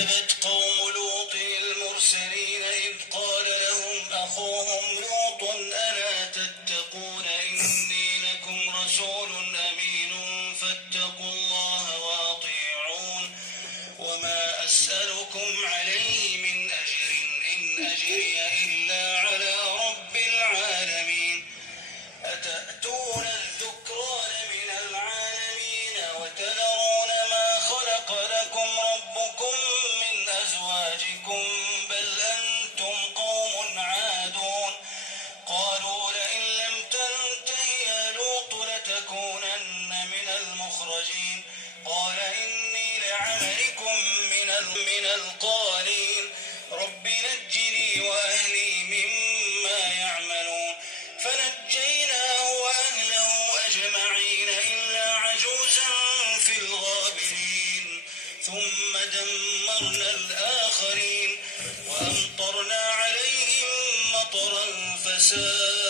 كذبت قوم لوط المرسلين إذ قال لهم أخوهم لوط ألا تتقون إني لكم رسول أمين فاتقوا الله وأطيعون وما أسألكم عليه من أجر إن أجري إلا على رب العالمين أتأتون الذكران من العالمين وتذرون ما خلق لكم ربكم من أزواجكم بل أنتم قوم عادون قالوا لئن لم تنته يا لوط لتكونن من المخرجين قال إني لعملكم من القالين رب نجني وأهلي مما يعملون فنجيناه وأهله أجمعين إلا عجوزا في الغابرين ثم دمرنا الآخرين وأمطرنا عليهم مطرا فساء